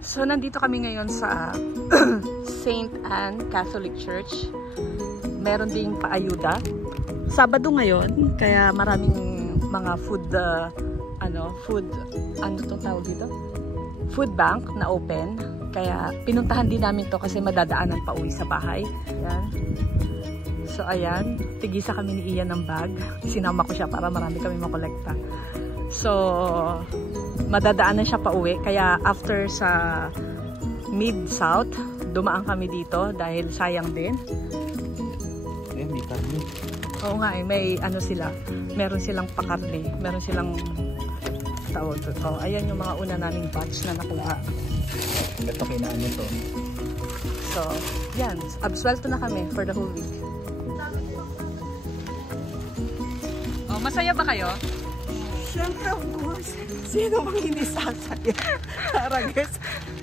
So, nandito kami ngayon sa St. Anne Catholic Church. Meron ding paayuda. Sabado ngayon, kaya maraming mga food bank na open. Kaya pinuntahan din namin to kasi madadaanan pa uwi sa bahay. Ayan. So, ayan. Tigisa kami ni Ian ng bag. Sinama ko siya para marami kami makolekta. So, madadaanan siya pa uwi. Kaya after sa Mid-South, dumaan kami dito dahil sayang din. Eh, may karne. Oo nga eh, may ano sila. Meron silang pakarne. Meron silang tawag to. Oh, ayan yung mga una naming batch na nakuha. Ito kinaan to. So, yan. Absuelto na kami for the whole week. Oh, masaya ba kayo? Siyempre, of course. Sino bang hindi sasaya? Tara, guys.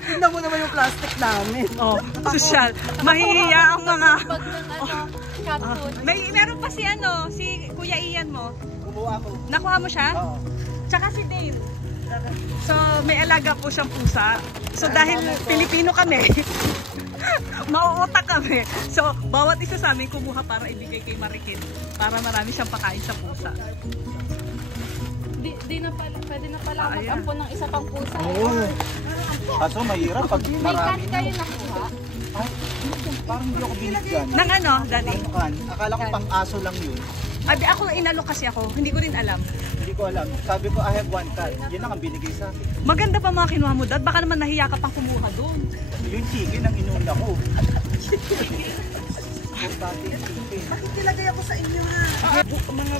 Tingnan mo naman yung plastic namin. Oh, social. Mahihiya ang mga... Cat food. Meron pa si Kuya Ian mo. Kumuha ko. Nakuha mo siya? Oo. Tsaka si Dale. So, may alaga po siyang pusa. So, dahil Pilipino kami, mauutak kami. So, bawat isa sa amin kumuha para ibigay kay Marikit. Para marami siyang pakain sa pusa. Pwede na pala mag-ampon ng isa pang pusa. Oo. Kaso mahirap pag May cat marami na. kayo nakuha? Ay, parang hindi ako binigyan. Nang ano, Daddy? Akala ko pang aso lang yun. Abi, ako inalok kasi ako. Hindi ko rin alam. Hindi ko alam. Sabi ko, I have one cat. Yun lang ang binigay sa akin. Maganda pa mga kinuha mo, Dad. Baka naman nahiya ka pang kumuha doon. Yung chicken ang inuna ko. Bakit nilagay ako sa inyo ha? Mga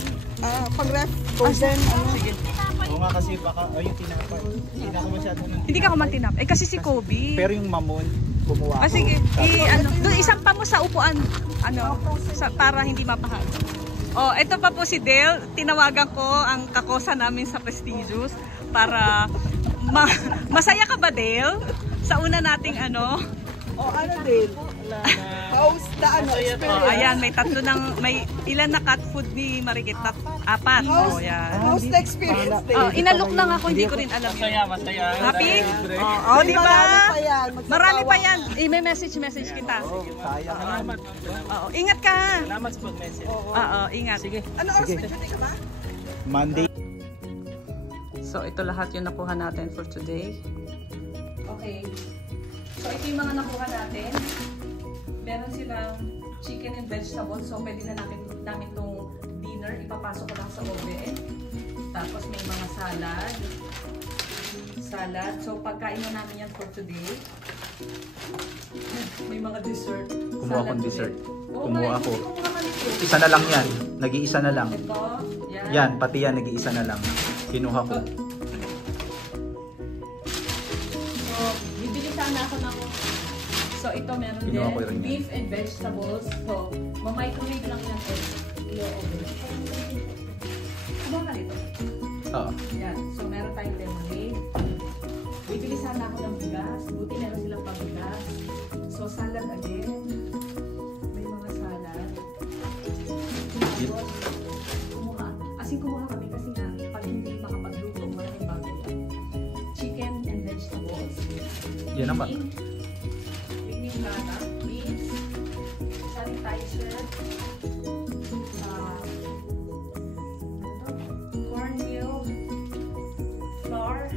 pang-ref. Frozen. Sige. Oo nga kasi baka, yung tinapay. Hindi na ako masyado ng... Hindi ka kumantinap. Eh kasi si Kobe. Pero yung mamon, kumuha ako. Sige. Doon isang pa mo sa upuan. Para hindi mapahal. Oh, ito pa po si Dale. Tinawagan ko ang kakosa namin sa Prestigious para masaya ka ba, Dale? Sa una nating O ano din? Host na experience. Oh, ayan, may ilan na cat food ni Marikit? 4. Oh, yan. Host na experience din. Oh, inalok lang ako, hindi ko rin alam yun. Masaya. Happy? Oh, di ba? Marami pa yan. May message kita. Sayang naman. Oo, ingat ka. Salamat sa pag-message. Oo, ingat. Sige. Ano oras may duty ka ba? Monday. So, ito lahat yung nakuha natin for today. Okay. So, ito yung mga nakuha natin. Meron silang chicken and vegetables. So, pwede na namin itong dinner. Ipapasok ko lang sa oven. Tapos, may mga salad. So, pagkain na namin yan for today. May mga dessert. Kumuha akong dessert. Kumuha ako. Kumuha ka nito. Isa na lang yan. Nag-iisa na lang. Ito. Yan. Yan, pati yan, nag-iisa na lang. Kinuha ko. So, bibili sana ako ng... So, ito meron Kinuha ko rin din. yan. Beef and vegetables. So, ma-microwave lang yan. Kumuha ka nito. Oo. Yan. So, meron tayong lemonade. Bibili sana ako ng bigas. Buti meron silang pabigas. So, salad again. May mga salad. Tapos, kumuha kami kasi nga, pag hindi makapagluto, malaking bagay yan. Chicken and vegetables. Yan naman. Ligning lata, beans, sanitizer, cornmeal, flour.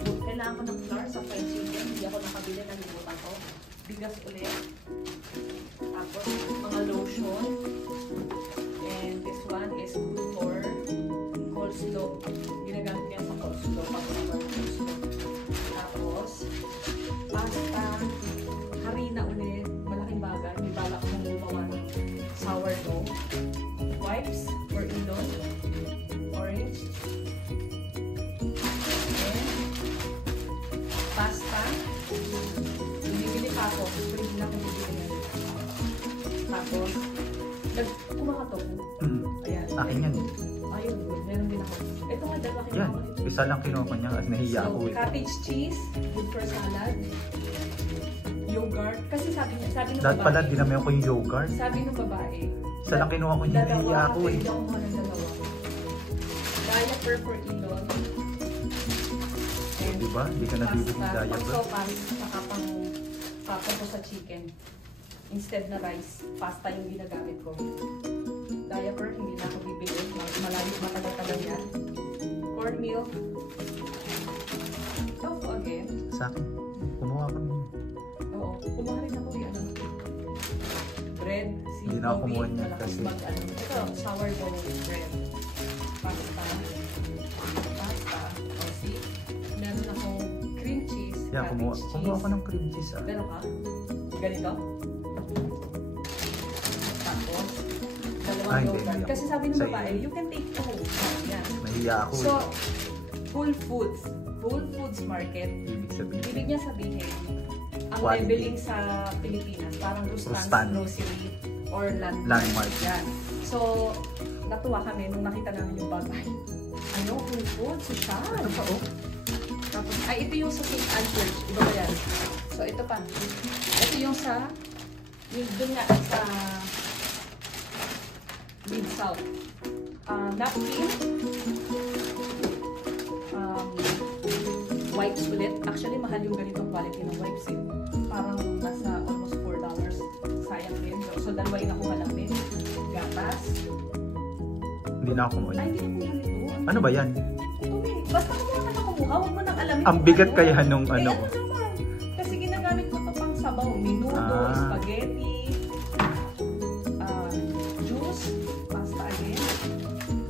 Kailangan ko ng flour sa fried chicken. Hindi ako nakabili, nalimutan ko. Bigas ulit. Tapos, mga lotion. And this one is good for coleslaw. Ginagamit yan sa coleslaw. Tapos, pasta, harina ulit. Malaking bagay. May bala akong gumawa ng sourdough. Wipes for ilon. Orange. And pasta. Bibili pa ako. Pero hindi na ako bibili. Tapos, kumaha to. Ayan. Akin yan. Ayun, good. Meron din ako. Ito nga, dalawa kinuha Yan. ko nito. Isa lang kinuha ko niya at nahiya ako. So, cottage cheese, good for salad. Yogurt. Kasi sabi ng Dahil babae. pala, dinamihan ko yung yogurt. Sabi ng babae. Isa lang kinuha ko niya, nahiya ako eh. Hindi ako kumuha ng dalawa. Diaper for ilon. And di ba? Hindi ka nabibili ng Pang diaper. sopas, saka pang papa ko sa chicken. Instead na rice, pasta yung ginagamit ko. Diaper, hindi na ako bibili. Malayo, matagal-tagal yan. Cornmeal. Tofu again. Sa akin, kumuha ka nun. Oo, kumuha rin ako yung ano. Bread, si Hindi na ako kumuha niyan malakas kasi- ano. Ito, sourdough bread. Pasta. Pasta. O, see? Meron akong cream cheese. Yeah, cottage kumuha ka ng cream cheese ah. Meron ka? Ganito? Tapos, dalawang hindi, yogurt. hindi. Kasi sabi ng Sa babae, you can take two. Yan. Nahiya ako So, Whole Foods Market. Ibig sabihin. Ibig niya sabihin, ang Quality. labeling sa Pilipinas, parang Rustan's Rustan. Grocery or Landmark. Landmark. Yan. So, natuwa kami nung nakita namin yung bagay. Ano? Whole Foods? Social. Ito pa oh. Tapos, ay, ito yung sa St. Anne Church. Iba ba yan? So, ito pa. Ito yung sa, yung dun nga sa Mid South. Napkin. Wipes ulit. Actually, mahal yung ganitong quality ng wipes eh. Parang nasa almost $4. Sayang din. So, dalawa yung nakuha namin. Gatas. Hindi na ako kumuha. Ay, hindi nakuha nito. Ano ba yan? Ito eh. Basta kumuha ka na kumuha. Huwag mo nang alamin. Ang kung bigat ano. kaya nung Ay, ano. ano naman? Kasi ginagamit ko ito pang sabaw. Menudo, Ah. spaghetti, juice, pasta again.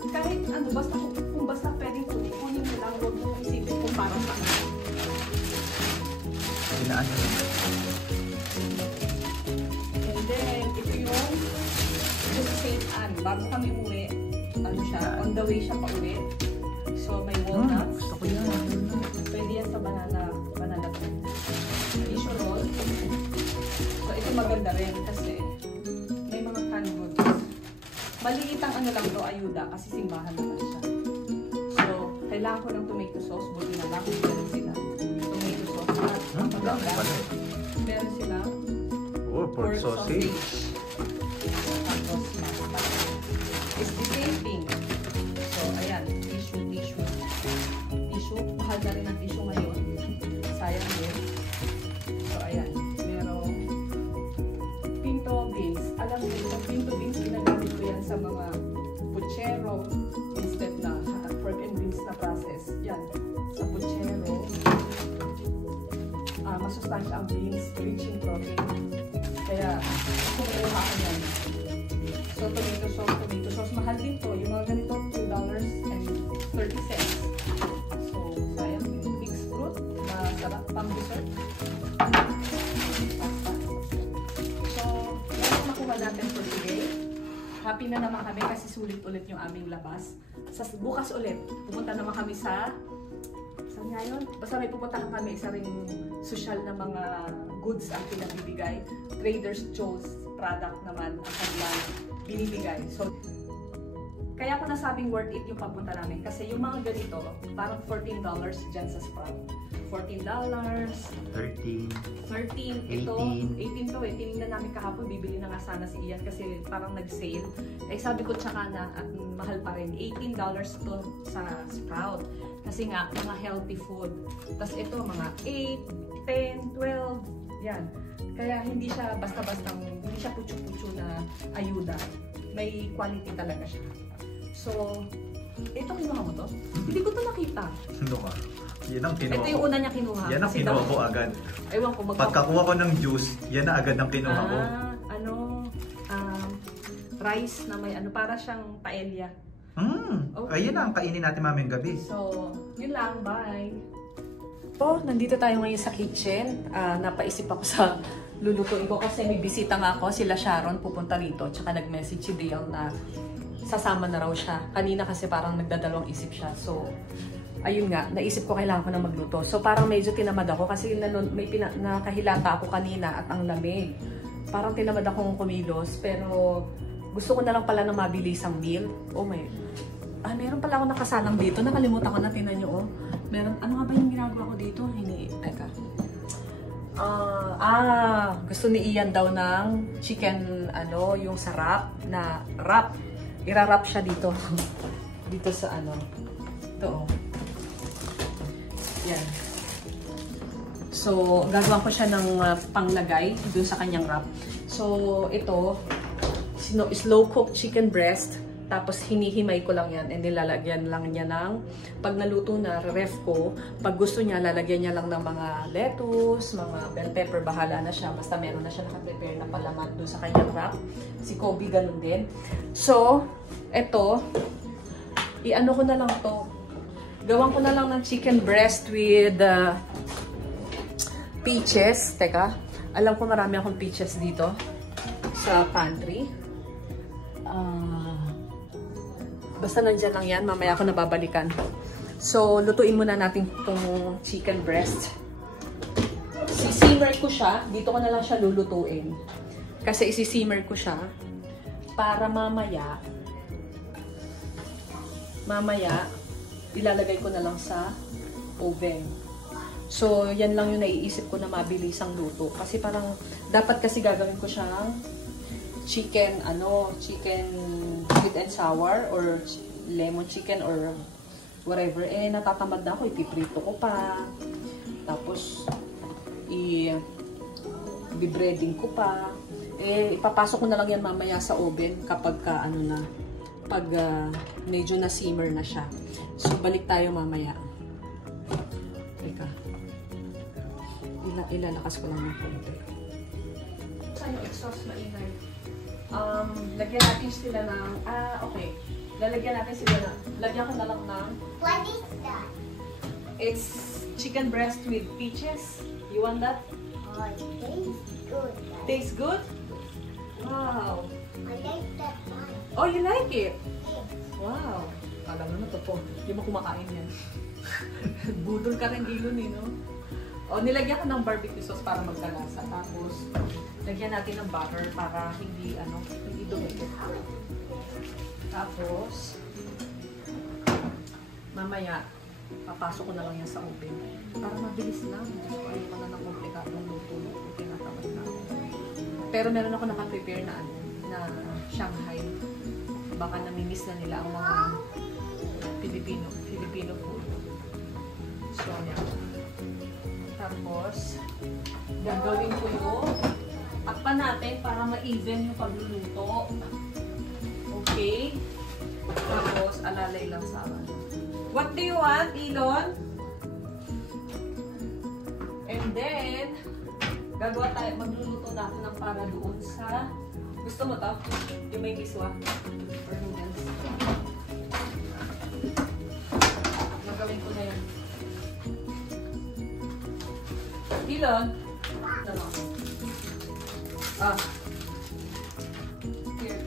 Kahit ano, basta kung basta pwedeng kunin mo lang, huwag mo isipin kung parang saan. Inaan yun. And then, ito yung St. Anne. Bago kami uwi, ano siya, on the way siya pa uwi. So, may walnuts. Gusto ko yan. Pwede yan sa banana bread. Tissue roll. So, ito maganda rin kasi may mga canned goods. Maliit ang ano lang to, ayuda, kasi simbahan naman siya. So, kailangan ko ng tomato sauce. Buti na lang, meron sila. Tomato sauce. At Dami maganda, pala. meron sila Oh, pork sausage. Tapos, pasta. It's the same thing. So, ayan, tissue. Mahal na rin ang tissue ngayon. Sayang din. So, ayan, merong pinto beans. Alam mo, yung pinto beans, ginagamit ko yan sa mga puchero instead na pork and beans na process. Yan, sa puchero. Masustansya ang beans, rich in protein. Kaya, kumuha ko yan. So, tomato sauce, mahal din to. Yung mga ganito, $2.30. So, sayang yun. Mixed fruit, masarap pang dessert. So, yan ang nakuha natin for today. Happy na naman kami kasi sulit ulit yung aming labas. Bukas ulit, pupunta naman kami sa saan nga yun? Basta may pupuntahan kami, isa ring social na mga goods ang pinabibigay. Trader's Joe's product naman ang kanilang binibigay. So, kaya ako nasabing worth it yung papunta namin. Kasi yung mga ganito, parang $14 dyan sa Sprout. $14, 13. 13, ito, 18 to eh. Tinignan namin kahapon, bibili na nga sana si Ian kasi parang nag-sale. Eh sabi ko tsaka na at mahal pa rin. $18 to sa Sprout. Kasi nga, mga healthy food. Tapos ito, mga 8, 10, 12, yan. Kaya hindi siya basta-bastang, hindi siya putyo-putyo na ayuda. May quality talaga siya. So, ito kinuha mo to? Hindi ko to nakita. Ano ka? Yan ang kinuha Ito ko. yung una niya kinuha. Yan ang Kasi kinuha daw- ko agad. Ewan ko, Pagkakuha ko ng juice, yan na agad ang kinuha ko. Rice na may ano, para siyang paella. Okay. Ayun na ang kainin natin mamayang gabi. So, yun lang. Bye! So, nandito tayo ngayon sa kitchen. Napaisip ako sa lulutuin ko kasi may bisita nga ako. Sila Sharon pupunta rito. Tsaka nag-message si Dale na sasama na raw siya. Kanina kasi parang nagdadalawang isip siya. So, ayun nga, naisip ko kailangan ko na magluto. So, parang medyo tinamad ako kasi nakahilata ako kanina at ang lamig. Parang tinamad akong kumilos. Pero, gusto ko na lang pala na mabilis ang meal. Oh my. Meron pala ako nakasalang dito. Nakalimutan ko na, tinan nyo, oh. Meron, ano nga ba yung ginagawa ko dito? Teka. Gusto ni Ian daw ng chicken, yung sa wrap, na wrap. Ira-wrap siya dito. Dito sa Ito, oh. Yan. So, gagawa ko siya ng panglagay dun sa kanyang wrap. So, ito, slow cooked chicken breast. Tapos, hinihimay ko lang yan. And nilalagyan lang niya ng, pag naluto na, ref ko. Pag gusto niya, lalagyan niya lang ng mga lettuce, mga bell pepper, bahala na siya. Basta meron na siya nakaprepare na palaman dun sa kanyang wrap. Si Kobe, ganun din. So, ito, i-ano ko na lang to. Gawan ko na lang ng chicken breast with peaches. Teka, alam ko marami akong peaches dito sa pantry. Basta nandyan lang yan. Mamaya ako nababalikan. So, lutuin muna natin itong chicken breast. Sisimmer ko siya. Dito ko na lang siya lulutuin. Kasi isisimmer ko siya para mamaya ilalagay ko na lang sa oven. So, yan lang yung naiisip ko na mabilis ang luto. Kasi parang, dapat kasi gagawin ko siyang chicken sweet and sour or lemon chicken or whatever. Eh, natatamad na ako. Ipiprito ko pa. Tapos, i-breading ko pa. Eh, ipapasok ko na lang yan mamaya sa oven kapag pag medyo na-simmer na siya. So, balik tayo mamaya. Teka. Ilalakas ko lang ng konti. Saan yung exhaust maingay? Lagyan natin sila ng, okay. Lagyan ko na lang ng, What is that? it's chicken breast with peaches. You want that? Oh, it tastes good. Tastes good? Wow. I like that one. Oh, you like it? Wow. Alam mo na to po. Hindi mo kumakain yan. Budol ka rin ilon eh, no? O, nilagyan ko ng barbecue sauce para magkalasa. Tapos, lagyan natin ng butter para hindi dumikit. Tapos, mamaya, papasok ko na lang yan sa oven. Para mabilis lang. Ayoko na ng komplikadong luto. Tinatamad na ako. Pero meron ako nakaprepare na Shanghai. Baka namimiss na nila ang mga Filipino food. So, yan. Tapos, gagawin ko yung takpan natin para ma-even yung pagluluto. Okay? Tapos, alalay lang sa akin. What do you want, Elon? And then, magluluto na ako ng para doon sa, gusto mo to? Yung may miswa? Or noodles? Magawin ko na yun. Elon? Ano? Here.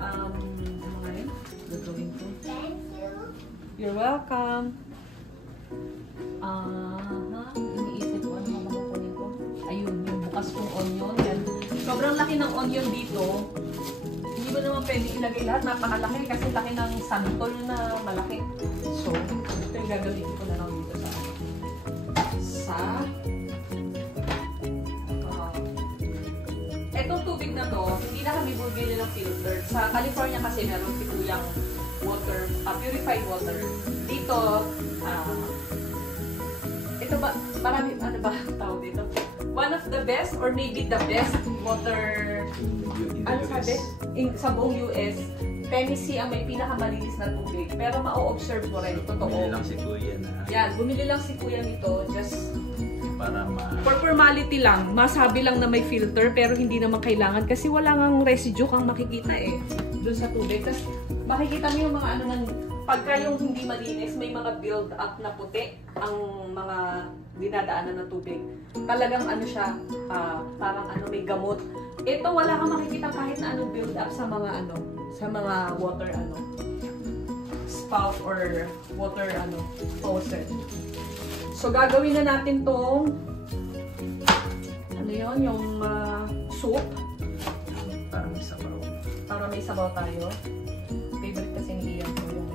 Ano nga rin? Gagawin ko. Thank you. You're welcome. Iniisip ko ano mga kukunin ko. Ayun, yung bukas kong onion. Yan. Sobrang laki ng onion dito. Hindi mo naman pwede ilagay lahat. Napakalaki kasi laki ng santol na malaki. So, ito yung gagawin ko na lang dito etong tubig na to, hindi na kami bumili ng filter. Sa California kasi meron pituyang water, purified water. Dito, ito ba, marami, ano ba tawag dito? One of the best or maybe the best water, ano sabi? Sa buong US, Tennessee ang may pinakamalinis na tubig. Pero ma-observe mo rin, totoo. Bumili lang si Kuya na. Yan, bumili lang si Kuya nito, just para for formality lang, masabi lang na may filter pero hindi naman kailangan kasi wala ngang residue kang makikita eh doon sa tubig. Tapos makikita mo yung mga ano ng pagka yung hindi malinis, may mga build up na puti ang mga dinadaanan ng tubig. Talagang ano siya, parang ano may gamot. Ito wala kang makikita kahit na anong build up sa mga ano, sa mga water ano spout or water ano faucet. So, gagawin na natin tong ano yun, yung soup. para may sabaw. Para may sabaw tayo. Favorite kasi ni Ian ko yung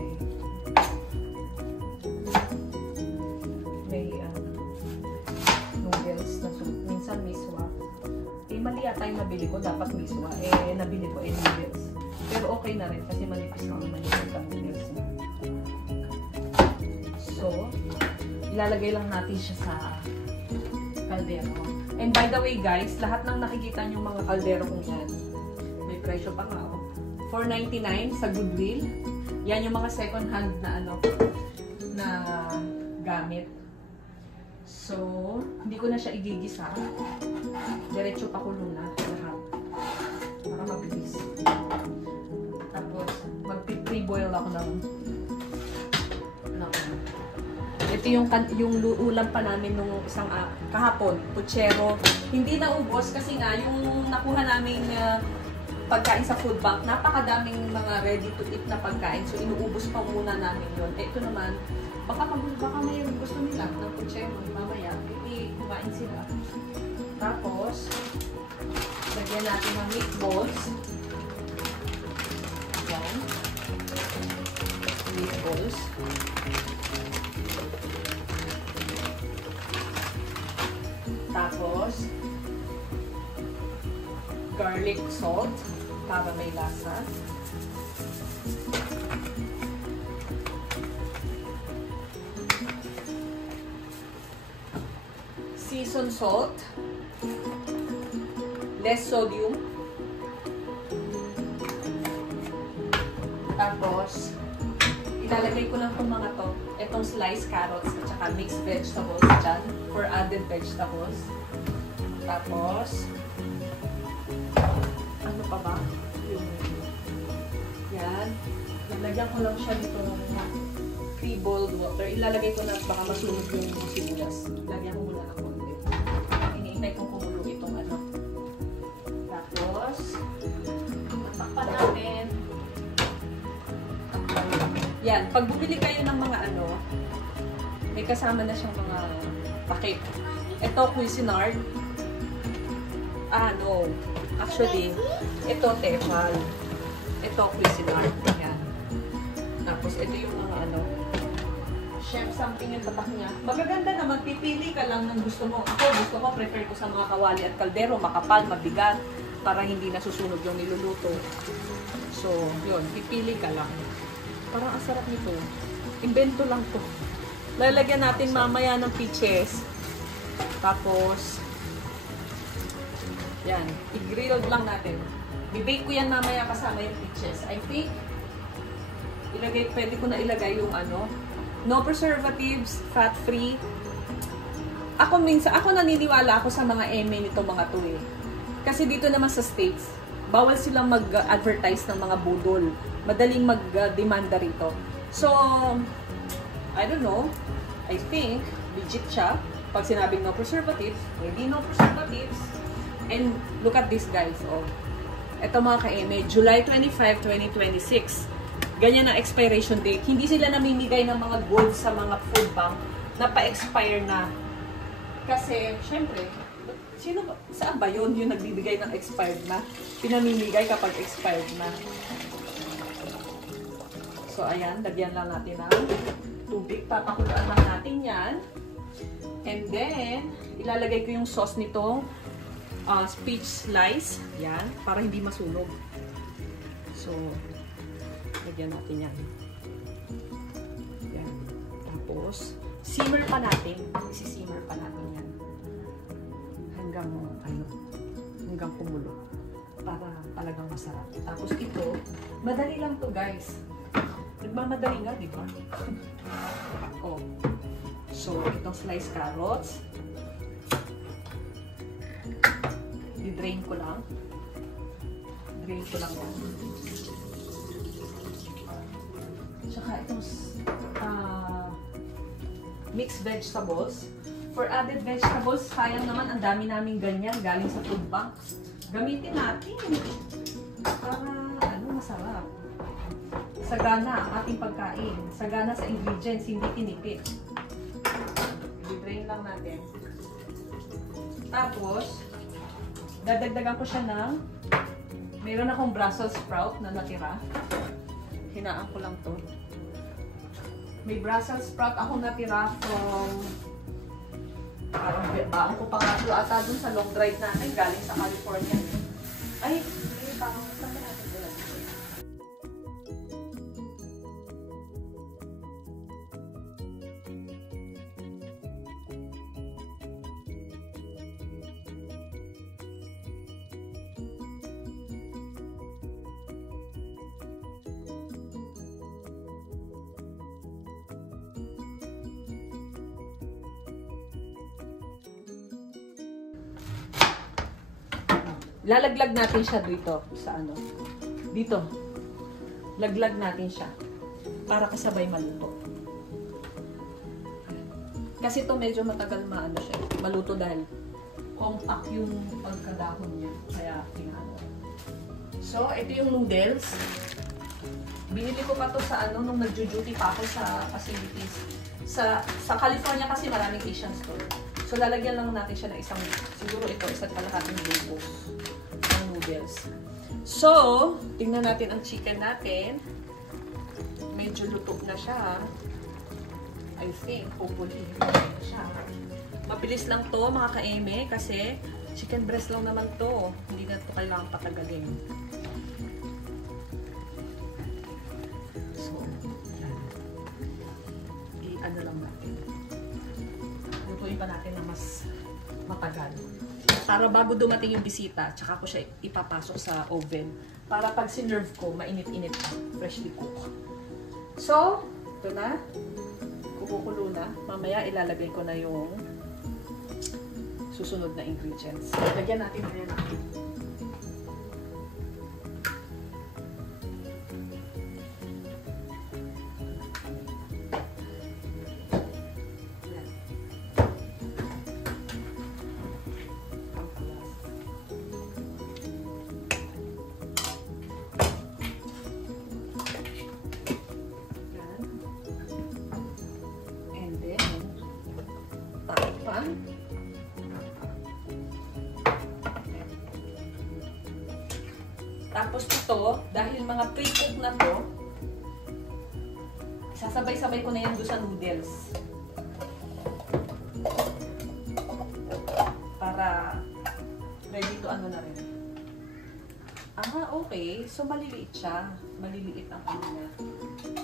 may noodles na soup. Minsan miswa. Mali yata yung nabili ko. Dapat miswa. Nabili ko noodles. Pero okay na rin kasi manipis lang naman yung noodles niya. So, ilalagay lang natin siya sa kaldero. And by the way guys, lahat ng nakikita nyo mga kaldero kong yan, may presyo pa nga. $4.99 sa Goodwill. Yan yung mga second hand na ano, na gamit. So, hindi ko na siya igigisa. Diretso pa kulong na lahat. Para mabilis. Tapos, mag-pre-boil ako ng ito yung ulam pa namin nung isang kahapon, puchero. Hindi naubos kasi nga yung nakuha naming pagkain sa food bank, napakadaming mga ready to eat na pagkain. So inuubos pa muna namin yun. Ito naman, baka may gusto nila ng puchero mamaya, hindi kumain sila. Tapos, lagyan natin ng meatballs. Yan. Meatballs. Tapos, garlic salt para may lasa. Seasoned salt. Less sodium. Tapos, ilalagay ko lang itong mga to. Itong sliced carrots at saka mixed vegetables dyan for added vegetables. Tapos, ano pa ba? Yan. Nalagyan ko lang siya dito ng pre-boiled water. Ilalagay ko na baka masunog yung sibuyas. Lagyan ko muna ng konti. Iniintay kong kumulo itong ano. Tapos, natakpan namin. Yan. Pag bumili kayo ng mga ano, may kasama na siyang mga takip. Ito, Cuisinart. No. Actually, ito, Tefal. Ito, Cuisinart. Yan. Tapos, ito yung mga ano, chef something yung tatak niya. Magaganda naman, pipili ka lang ng gusto mo. Gusto ko, prefer ko sa mga kawali at kaldero, makapal, mabigat, para hindi nasusunog yung niluluto. So, yun, pipili ka lang. Parang ang sarap nito. Invento lang to. Lalagyan natin mamaya ng peaches. Tapos, yan. I-grilled lang natin. I-bake ko yan mamaya kasama yung peaches. I think, pwede ko na ilagay yung ano, no preservatives, fat-free. Ako naniniwala ako sa mga eme nito mga to eh. Kasi dito naman sa States, bawal silang mag-advertise ng mga budol. Madaling mag-demanda rito. So, I don't know. I think, legit siya. Pag sinabing no preservatives, pwede no preservatives. And look at this guys. Oh. Ito mga ka-eme, July 25, 2026. Ganyan ang expiration date. Hindi sila namimigay ng mga goods sa mga food bank na pa-expire na. Kasi, syempre, saan ba yun yung nagbibigay ng expired na? Pinamimigay kapag expired na. So, ayan, lagyan lang natin ng tubig. Papakuluan lang natin yan. And then, ilalagay ko yung sauce nitong peach slice. Yan, para hindi masunog. So, lagyan natin yan. Yan. Tapos, simmer pa natin. Isi-simmer pa natin yan. Hanggang kumulo. Para talagang masarap. Tapos ito, madali lang to guys. Nagmamadali nga, di ba? Oh. So, itong sliced carrots. I-drain ko lang. Drain ko lang yan. Tsaka itong mixed vegetables. For added vegetables, sayang naman, ang dami naming ganyan galing sa food bank. Gamitin natin. Para, masarap. Sagana ang ating pagkain. Sagana sa ingredients, hindi tinipid. I-drain lang natin. Tapos, dadagdagan ko siya ng, meron akong Brussels sprout na natira. Hinaan ko lang to. May Brussels sprout akong natira from, parang baon ko pa nga ata dun sa long drive natin, galing sa California. Ay, parang saan na natin doon? lalaglag natin siya dito sa ano. Dito. Laglag natin siya para kasabay maluto. Kasi ito medyo matagal maano siya, maluto dahil compact yung pagkadahon niya. Kaya tinalo. So, ito yung noodles. Binili ko pa to sa ano nung nagjo-duty pa ako sa facilities. Sa California kasi maraming Asian store. So, lalagyan lang natin siya ng isang, siguro ito, isa't kalahating labels ng noodles. So, tingnan natin ang chicken natin. Medyo luto na siya. I think, hopefully, luto na siya. Mabilis lang to mga ka-eme kasi chicken breast lang naman to. Hindi na to kailangan patagalin. So, yan. I-ano lang natin. Lutuin pa natin na mas matagal. Para bago dumating yung bisita, tsaka ko siya ipapasok sa oven. Para pag sinerve ko, mainit-init pa. Freshly cooked. So, ito na. Kukulo na. Mamaya ilalagay ko na yung susunod na ingredients. Lagyan natin na yan. Tapos ito, dahil mga pre-cook na to, sasabay-sabay ko na yan doon sa noodles. Para ready to ano na rin. Ah, okay. So, maliliit siya. Maliliit ang ano niya.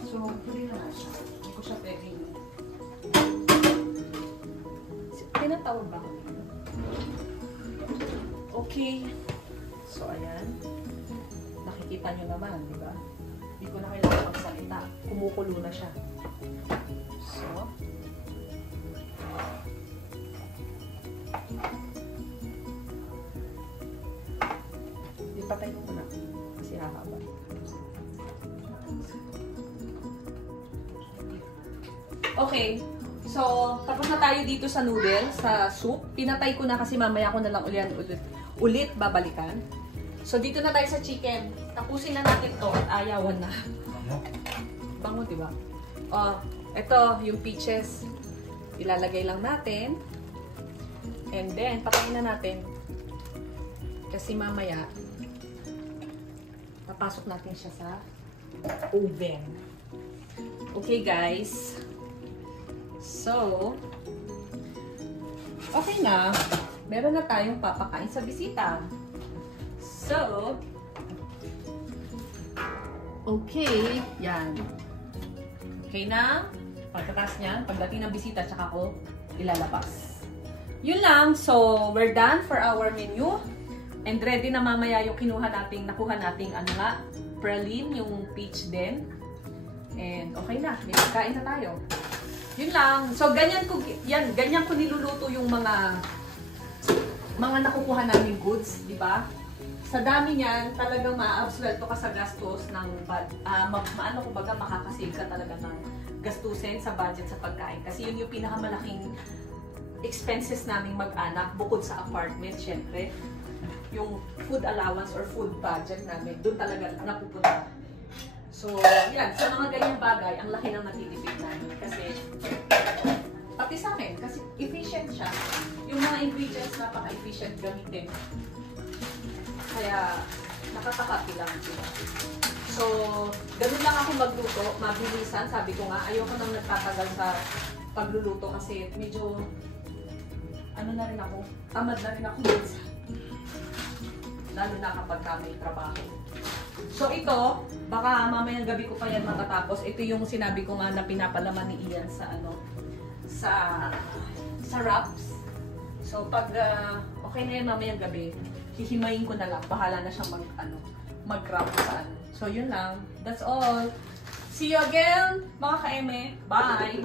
So, pwede na nga siya. Hindi ko siya pwedeng... Tinatawag ba ako dito? Okay. So, ayan. Nakikita nyo naman, di ba? Hindi ko na kailangan magsalita. Kumukulo na siya. So, ipatay ko na kasi hahaba. Okay. So, tapos na tayo dito sa noodles, sa soup. Pinatay ko na kasi mamaya ko na lang ulit babalikan. So, dito na tayo sa chicken. Tapusin na natin to at ayawan na. Bango, di ba? Oh, ito, yung peaches. Ilalagay lang natin. And then, patayin na natin. Kasi mamaya, papasok natin siya sa oven. Okay, guys. So, okay na. Meron na tayong papakain sa bisita. So, okay. Yan. Okay na. Pagkatas niyan, pagdating ng bisita, tsaka ko ilalabas. Yun lang. So, we're done for our menu. And ready na mamaya yung nakuha nating ano nga, praline, yung peach din. And okay na. May pagkain na tayo. Yun lang. So, ganyan ko niluluto yung mga nakukuha namin goods, di ba? Sa dami niyan, talagang ma-absuelto ka sa gastos ng makakasave ka talaga ng gastusin sa budget sa pagkain. Kasi yun yung pinakamalaking expenses naming mag-anak bukod sa apartment, syempre. Yung food allowance or food budget namin, doon talaga napupunta. So, yan. Sa mga ganyang bagay, ang laki ng natitipid namin. Kasi, pati sa amin, kasi efficient siya. Yung mga ingredients, napaka-efficient gamitin. Kaya, nakaka-happy lang. Diba? So, ganun lang ako magluto. Mabilisan. Sabi ko nga, ayoko nang nagtatagal sa pagluluto kasi medyo, ano na rin ako, tamad na rin ako minsan. Lalo na kapag may trabaho. So, ito, baka mamayang gabi ko pa yan matatapos. Ito yung sinabi ko nga na pinapalaman ni Ian sa ano, sa wraps. So, pag okay na yan mamayang gabi, hihimayin ko na lang. Bahala na siyang mag-wrap sa ano. So, yun lang. That's all. See you again, mga ka-eme. Bye!